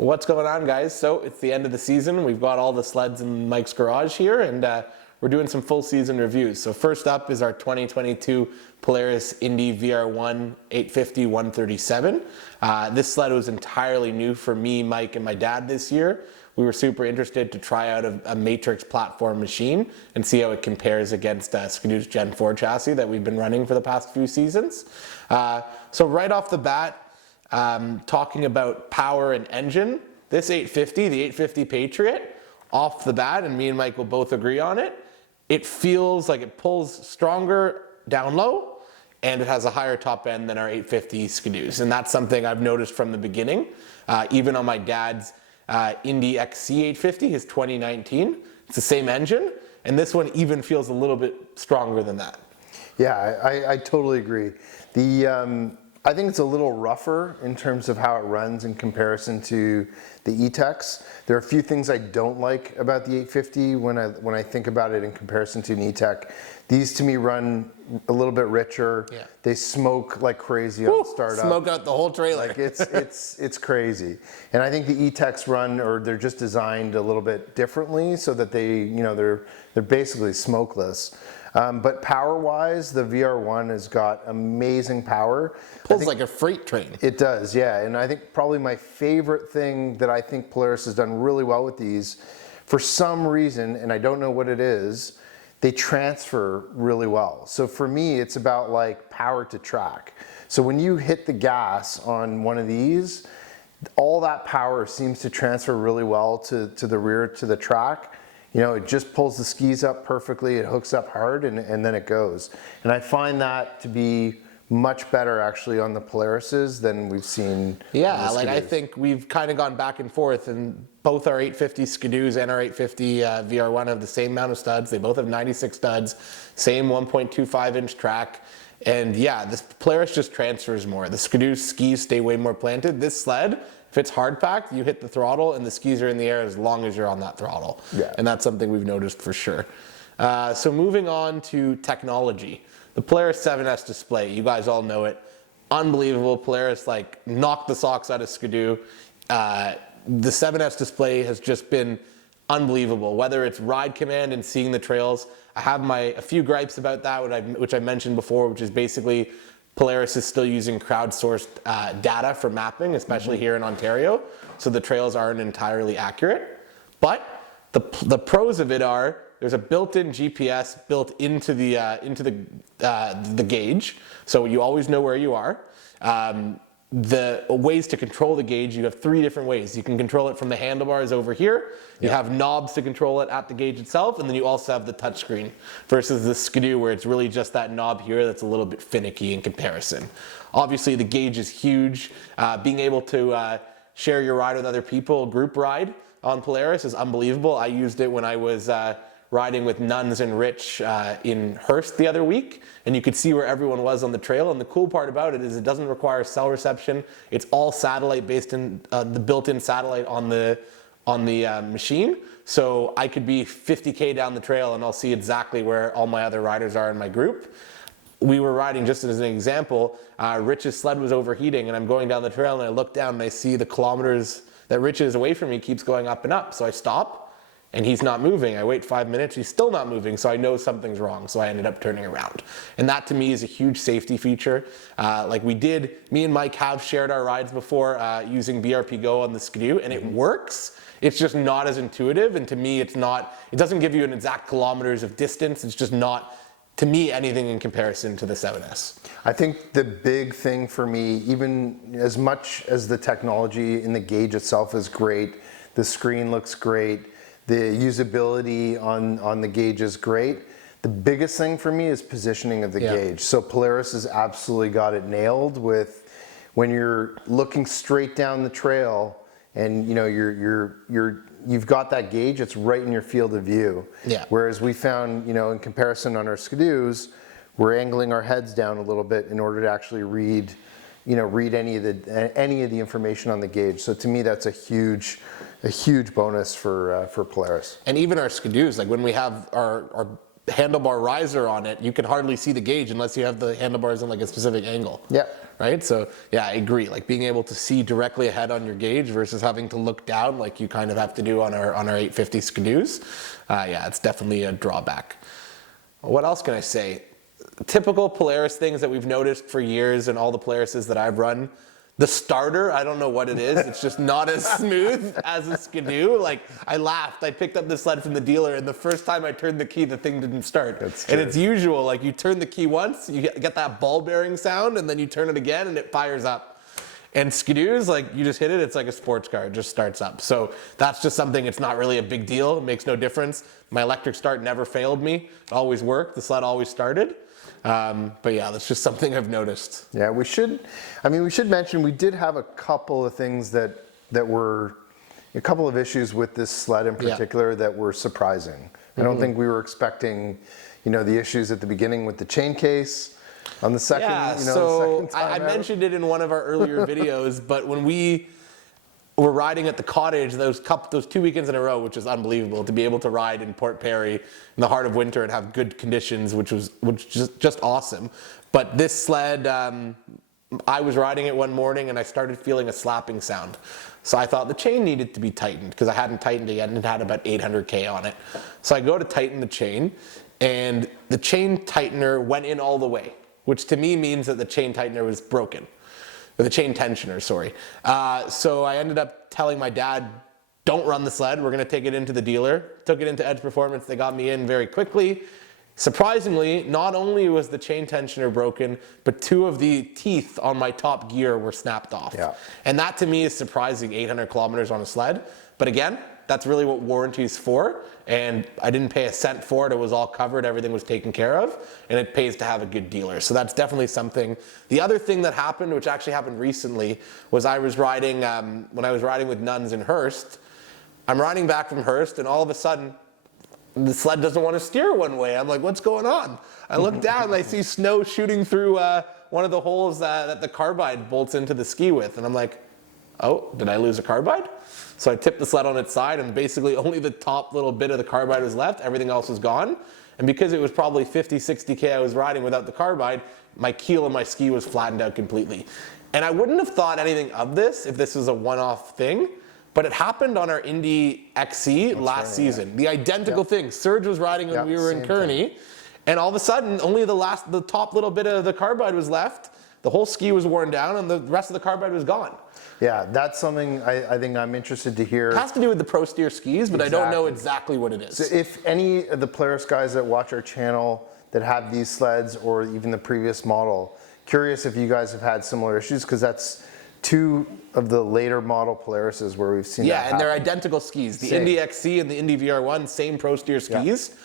What's going on, guys? So it's the end of the season. We've got all the sleds in Mike's garage here, and we're doing some full season reviews. So first up is our 2022 Polaris Indy VR1 850-137. This sled was entirely new for me, Mike, and my dad this year. We were super interested to try out a Matrix platform machine and see how it compares against Skidoo's Gen 4 chassis that we've been running for the past few seasons. So right off the bat, talking about power and engine, this 850, the 850 Patriot, off the bat, and me and Mike will both agree on it, it feels like it pulls stronger down low, and it has a higher top end than our 850 Skidoo's. And that's something I've noticed from the beginning. Even on my dad's Indy XC 850, his 2019, it's the same engine, and this one even feels a little bit stronger than that. Yeah, I totally agree. I think it's a little rougher in terms of how it runs in comparison to the E-Tex. There are a few things I don't like about the 850 when I think about it in comparison to an E-Tech. These to me run a little bit richer. Yeah. They smoke like crazy on startup. Smoke out the whole trailer. Like it's crazy. And I think the E-Tex run, or they're just designed a little bit differently so that they're basically smokeless. But power-wise, the VR1 has got amazing power. Pulls like a freight train. It does, yeah. And I think probably my favorite thing that I think Polaris has done really well with these, for some reason, and I don't know what it is, they transfer really well. So for me, it's about like power to track. So when you hit the gas on one of these, all that power seems to transfer really well to the rear, to the track. You know, it just pulls the skis up perfectly, it hooks up hard, and then it goes. And I find that to be much better actually on the Polarises than we've seen. Yeah, like I think we've kind of gone back and forth, and both our 850 Skidoo's and our 850 VR1 have the same amount of studs. They both have 96 studs, same 1.25 inch track. And yeah, this Polaris just transfers more. The Skidoo's skis stay way more planted. This sled, if it's hard packed, you hit the throttle and the skis are in the air as long as you're on that throttle. Yeah. And that's something we've noticed for sure. So moving on to technology. The Polaris 7S display, you guys all know it. Unbelievable. Polaris like knocked the socks out of Skidoo. The 7S display has just been unbelievable, whether it's ride command and seeing the trails. I have a few gripes about that, which I mentioned before, which is basically Polaris is still using crowdsourced data for mapping, especially here in Ontario, so the trails aren't entirely accurate. But the pros of it are there's a built-in GPS built into the gauge, so you always know where you are. The ways to control the gauge, you have 3 different ways. You can control it from the handlebars over here, you have knobs to control it at the gauge itself, and then you also have the touchscreen, versus the Skidoo where it's really just that knob here that's a little bit finicky in comparison. Obviously the gauge is huge. Being able to share your ride with other people, group ride on Polaris is unbelievable. I used it when I was riding with Nuns and Rich in Hearst the other week, and you could see where everyone was on the trail. And the cool part about it is it doesn't require cell reception. It's all satellite based in the built-in satellite on the machine. So I could be 50K down the trail and I'll see exactly where all my other riders are in my group. We were riding, just as an example, Rich's sled was overheating, and I'm going down the trail and I look down and I see the kilometers that Rich is away from me keeps going up and up. So I stop, and he's not moving. I wait 5 minutes, he's still not moving, so I know something's wrong, so I ended up turning around. And that to me is a huge safety feature. Me and Mike have shared our rides before using BRP Go on the Skidoo, and it works. It's just not as intuitive, and to me it doesn't give you an exact kilometers of distance. It's just not, to me, anything in comparison to the 7S. I think the big thing for me, even as much as the technology in the gauge itself is great, the screen looks great, the usability on the gauge is great. The biggest thing for me is positioning of the gauge. So Polaris has absolutely got it nailed with when you're looking straight down the trail and you know you've got that gauge, it's right in your field of view. Yeah. Whereas we found, you know, in comparison on our Skidoos, we're angling our heads down a little bit in order to actually read any of the information on the gauge. So to me, that's a huge bonus for Polaris. And even our Skidoos, like when we have our handlebar riser on it, you can hardly see the gauge unless you have the handlebars in like a specific angle. Yeah. Right? So yeah, I agree. Like being able to see directly ahead on your gauge versus having to look down like you kind of have to do on our 850 Skidoos. Yeah, it's definitely a drawback. What else can I say? Typical Polaris things that we've noticed for years and all the Polarises that I've run. The starter, I don't know what it is. It's just not as smooth as a Skidoo. Like, I laughed. I picked up the sled from the dealer, and the first time I turned the key, the thing didn't start. That's true. And it's usual. Like, you turn the key once, you get that ball bearing sound, and then you turn it again, and it fires up. And Skidoos, like, you just hit it, it's like a sports car. It just starts up. So that's just something, it's not really a big deal. It makes no difference. My electric start never failed me. It always worked. The sled always started. But yeah, that's just something I've noticed. Yeah, we should mention we did have a couple of things that were a couple of issues with this sled in particular that were surprising. I don't think we were expecting, the issues at the beginning with the chain case on the second. Yeah, the so second time I out. mentioned it in one of our earlier videos, but when we were riding at the cottage those 2 weekends in a row, which is unbelievable to be able to ride in Port Perry in the heart of winter and have good conditions, which was just awesome. But this sled, I was riding it one morning and I started feeling a slapping sound. So I thought the chain needed to be tightened because I hadn't tightened it yet and it had about 800K on it. So I go to tighten the chain and the chain tightener went in all the way, which to me means that the chain tightener was broken. Or the chain tensioner, sorry. So I ended up telling my dad, don't run the sled, we're gonna take it into the dealer. Took it into Edge Performance, they got me in very quickly. Surprisingly, not only was the chain tensioner broken, but 2 of the teeth on my top gear were snapped off. Yeah. And that to me is surprising, 800 kilometers on a sled. But again, that's really what warranty's for. And I didn't pay a cent for it. It was all covered. Everything was taken care of. And it pays to have a good dealer. So that's definitely something. The other thing that happened, which actually happened recently, was I was riding, when I was riding with Nuns in Hearst, I'm riding back from Hearst and all of a sudden, the sled doesn't want to steer one way. I'm like, what's going on? I look down and I see snow shooting through one of the holes that the carbide bolts into the ski with. And I'm like, oh, did I lose a carbide? So I tipped the sled on its side and basically only the top little bit of the carbide was left. Everything else was gone. And because it was probably 50, 60K I was riding without the carbide, my keel and my ski was flattened out completely. And I wouldn't have thought anything of this if this was a one-off thing, but it happened on our Indy XC last season. The identical thing. Serge was riding when we were in Kearney, and all of a sudden, only the top little bit of the carbide was left. The whole ski was worn down, and the rest of the carbide was gone. Yeah, that's something I think I'm interested to hear. It has to do with the Pro Steer skis, but I don't know exactly what it is. So if any of the Polaris guys that watch our channel that have these sleds or even the previous model, curious if you guys have had similar issues, because that's 2 of the later model Polarises where we've seen that happen. And they're identical skis. The Indy XC and the Indy VR1, same Pro Steer skis. Yeah.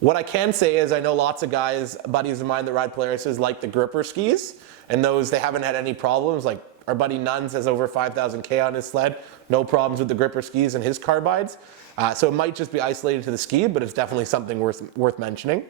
What I can say is I know lots of guys, buddies of mine that ride Polarises like the gripper skis, and those, they haven't had any problems. Like our buddy Nuns has over 5,000K on his sled, no problems with the gripper skis and his carbides. So it might just be isolated to the ski, but it's definitely something worth mentioning.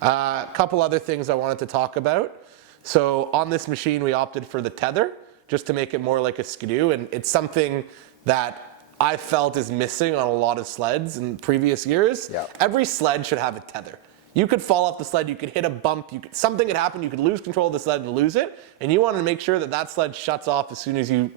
A couple other things I wanted to talk about. So on this machine, we opted for the Tether, just to make it more like a Skidoo, and it's something that I felt is missing on a lot of sleds in previous years. Yeah. Every sled should have a tether. You could fall off the sled, you could hit a bump, something could happen, you could lose control of the sled and lose it, and you want to make sure that that sled shuts off as soon as you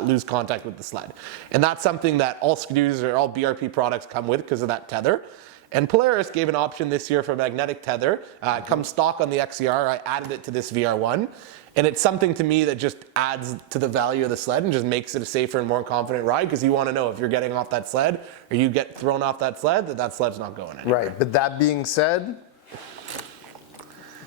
lose contact with the sled. And that's something that all Skidoos or all BRP products come with because of that tether. And Polaris gave an option this year for a magnetic tether. It comes stock on the XCR. I added it to this VR1. And it's something to me that just adds to the value of the sled and just makes it a safer and more confident ride, because you want to know if you're getting off that sled or you get thrown off that sled, that sled's not going anywhere. Right, but that being said,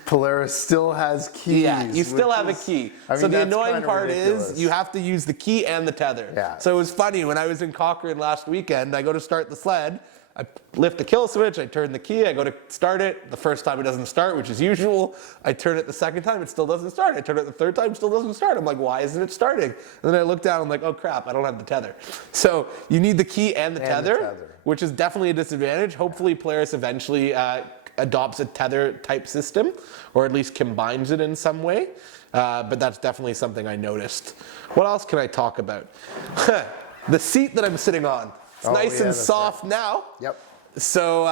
Polaris still has keys. Yeah, you still have a key. So the annoying part is you have to use the key and the tether. Yeah. So it was funny, when I was in Cochrane last weekend, I go to start the sled, I lift the kill switch, I turn the key, I go to start it. The first time it doesn't start, which is usual. I turn it the second time, it still doesn't start. I turn it the third time, it still doesn't start. I'm like, why isn't it starting? And then I look down, I'm like, oh crap, I don't have the tether. So you need the key and the tether, which is definitely a disadvantage. Hopefully Polaris eventually adopts a tether type system, or at least combines it in some way. But that's definitely something I noticed. What else can I talk about? The seat that I'm sitting on. It's nice and soft now. Yep. So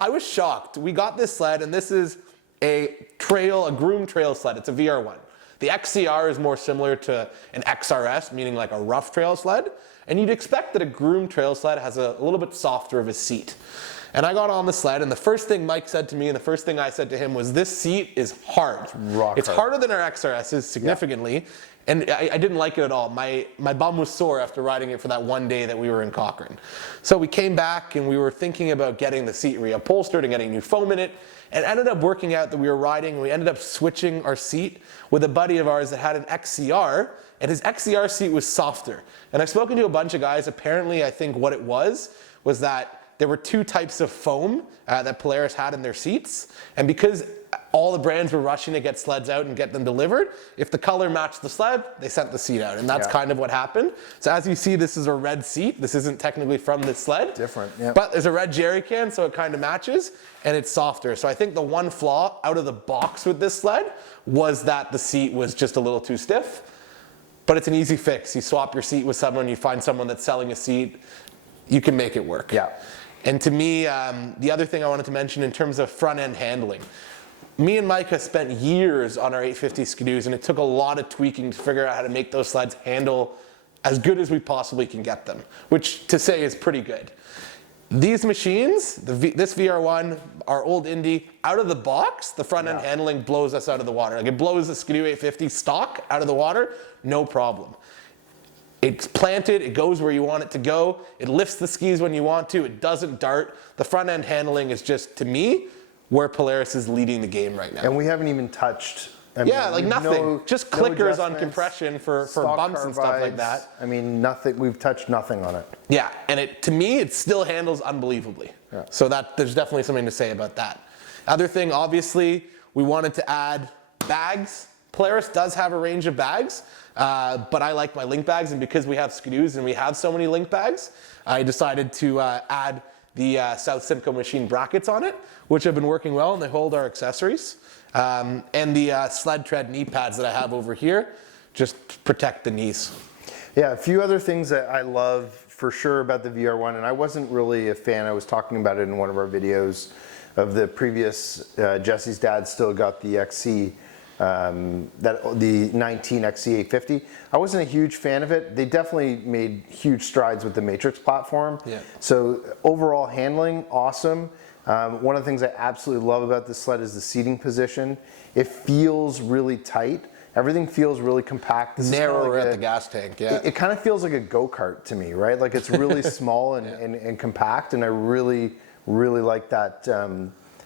I was shocked. We got this sled, and this is a groom trail sled. It's a VR1. The XCR is more similar to an XRS, meaning like a rough trail sled. And you'd expect that a groom trail sled has a little bit softer of a seat. And I got on the sled, and the first thing Mike said to me and the first thing I said to him was, this seat is hard. It's harder than our XRSs significantly. Yeah. And I didn't like it at all. My bum was sore after riding it for that one day that we were in Cochrane. So we came back and we were thinking about getting the seat reupholstered and getting new foam in it, and ended up working out that we were riding, and we ended up switching our seat with a buddy of ours that had an XCR, and his XCR seat was softer. And I've spoken to a bunch of guys. Apparently, I think what it was that there were two types of foam that Polaris had in their seats. And because all the brands were rushing to get sleds out and get them delivered, if the color matched the sled, they sent the seat out. And that's kind of what happened. So as you see, this is a red seat. This isn't technically from this sled. Different, yeah. But there's a red jerry can, so it kind of matches, and it's softer. So I think the one flaw out of the box with this sled was that the seat was just a little too stiff. But it's an easy fix. You swap your seat with someone, you find someone that's selling a seat, you can make it work. Yeah. And to me, the other thing I wanted to mention in terms of front end handling, me and Mike have spent years on our 850 Skidoos, and it took a lot of tweaking to figure out how to make those sleds handle as good as we possibly can get them, which to say is pretty good. These machines, this VR1, our old Indy, out of the box, the front end handling blows us out of the water. Like, it blows the Skidoo 850 stock out of the water, no problem. It's planted, it goes where you want it to go, it lifts the skis when you want to, it doesn't dart. The front end handling is just, to me, where Polaris is leading the game right now. And we haven't even touched, like nothing. Just clickers on compression for bumps and stuff like that. I mean, nothing, we've touched nothing on it. Yeah, and to me, it still handles unbelievably. Yeah. So there's definitely something to say about that. Other thing, obviously, we wanted to add bags. Polaris does have a range of bags, but I like my link bags, and because we have Skidoos and we have so many link bags, I decided to add the South Simcoe machine brackets on it, which have been working well, and they hold our accessories. And the sled tread knee pads that I have over here just protect the knees. Yeah, a few other things that I love for sure about the VR1, and I wasn't really a fan, I was talking about it in one of our videos of the previous, Jesse's dad still got the XC, the 19 XC850. I wasn't a huge fan of it. They definitely made huge strides with the Matrix platform. Yeah. So overall handling, awesome. One of the things I absolutely love about this sled is the seating position. It feels really tight. Everything feels really compact. Narrower at the gas tank, yeah. It kind of feels like a go-kart to me, right? Like, it's really small and compact, and I really, really like that,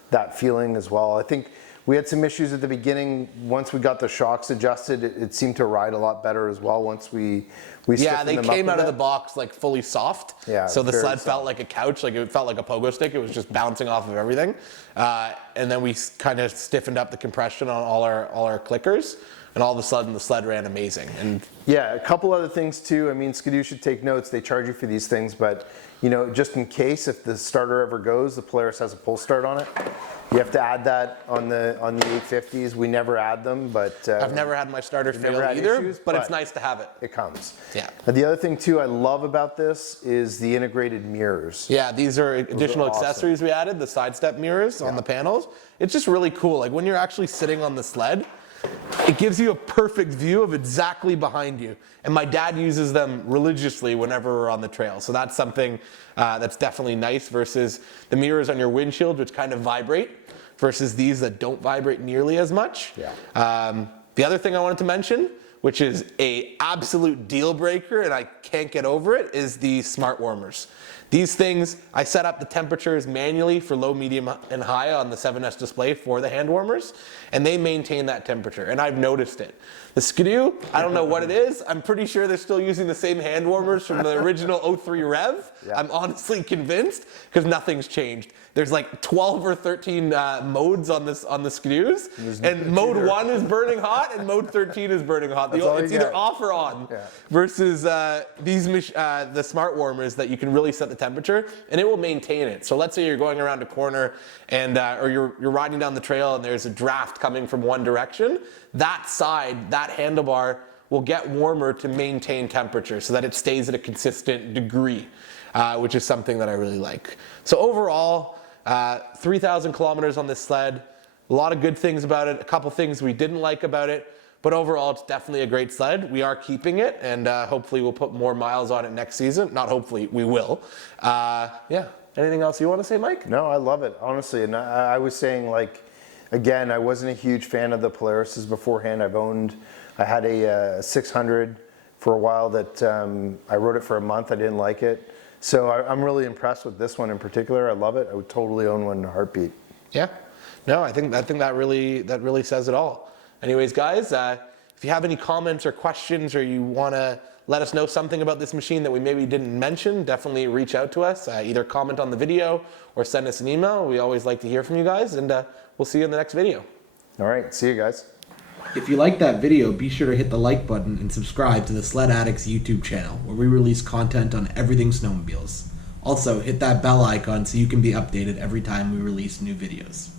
that feeling as well. I think we had some issues at the beginning. Once we got the shocks adjusted, it seemed to ride a lot better as well once we yeah, they came out of the box like fully soft. Yeah, so the sled felt like a couch, like it felt like a pogo stick. It was just bouncing off of everything. And then we kind of stiffened up the compression on all our clickers, and all of a sudden the sled ran amazing. And yeah, a couple other things too. I mean, Skidoo should take notes. They charge you for these things, but you know, just in case if the starter ever goes, the Polaris has a pull start on it. You have to add that on the 850s. We never add them, but I've never had my starter fail either. Issues, but it's nice to have it. It comes. Yeah. And the other thing too I love about this is the integrated mirrors. Yeah, these are additional accessories we added. The side step mirrors on the panels. It's just really cool. Like, when you're actually sitting on the sled, it gives you a perfect view of exactly behind you. And my dad uses them religiously whenever we're on the trail. So that's something that's definitely nice versus the mirrors on your windshield, which kind of vibrate, versus these that don't vibrate nearly as much. Yeah. The other thing I wanted to mention, which is a absolute deal breaker and I can't get over it, is the smart warmers. These things, I set up the temperatures manually for low, medium, and high on the 7S display for the hand warmers, and they maintain that temperature, and I've noticed it. The Skidoo, I don't know what it is. I'm pretty sure they're still using the same hand warmers from the original 03 Rev. Yeah. I'm honestly convinced, because nothing's changed. There's like 12 or 13 modes on the Skidoos, and mode 1 is burning hot, and mode 13 is burning hot. It's either off or on. Yeah. Versus the smart warmers that you can really set the temperature, and it will maintain it. So let's say you're going around a corner, and or you're riding down the trail, and there's a draft coming from one direction. That side, that handlebar, will get warmer to maintain temperature so that it stays at a consistent degree, which is something that I really like. So overall, 3,000 kilometers on this sled. A lot of good things about it, a couple things we didn't like about it, but overall it's definitely a great sled. We are keeping it, and hopefully we'll put more miles on it next season. Not hopefully, we will. Yeah, anything else you want to say, Mike? No, I love it, honestly. And I was saying, like, again, I wasn't a huge fan of the Polarises beforehand. I had a 600 for a while that I rode it for a month. I didn't like it. So I'm really impressed with this one in particular. I love it. I would totally own one in a heartbeat. Yeah. No, I think that really says it all. Anyways, guys, if you have any comments or questions, or you want to let us know something about this machine that we maybe didn't mention, definitely reach out to us. Either comment on the video or send us an email. We always like to hear from you guys, and we'll see you in the next video. All right. See you guys. If you liked that video, be sure to hit the like button and subscribe to the Sledaddicz YouTube channel, where we release content on everything snowmobiles. Also, hit that bell icon so you can be updated every time we release new videos.